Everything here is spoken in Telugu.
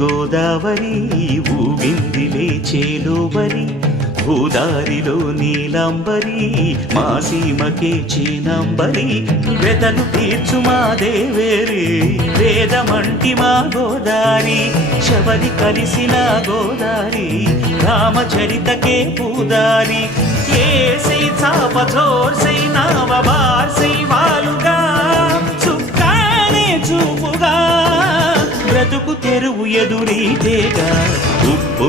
గోదావరి ఊగిందిలే చేలోబరి భూదారిలో నీలంబరి మా సీమకే చీనంబరి వెతలు తీర్చు మా దేవేరి వేదమంటి మా గోదారి శబరి కలిసిన గోదారి రామచరితకే పూదారి ఏసై చాప చోర్సై నావ బార్సై వాలుగా చుక్కానే చూపుగా బ్రతుకు తెరువు ఎదురీతేగా ఉప్పు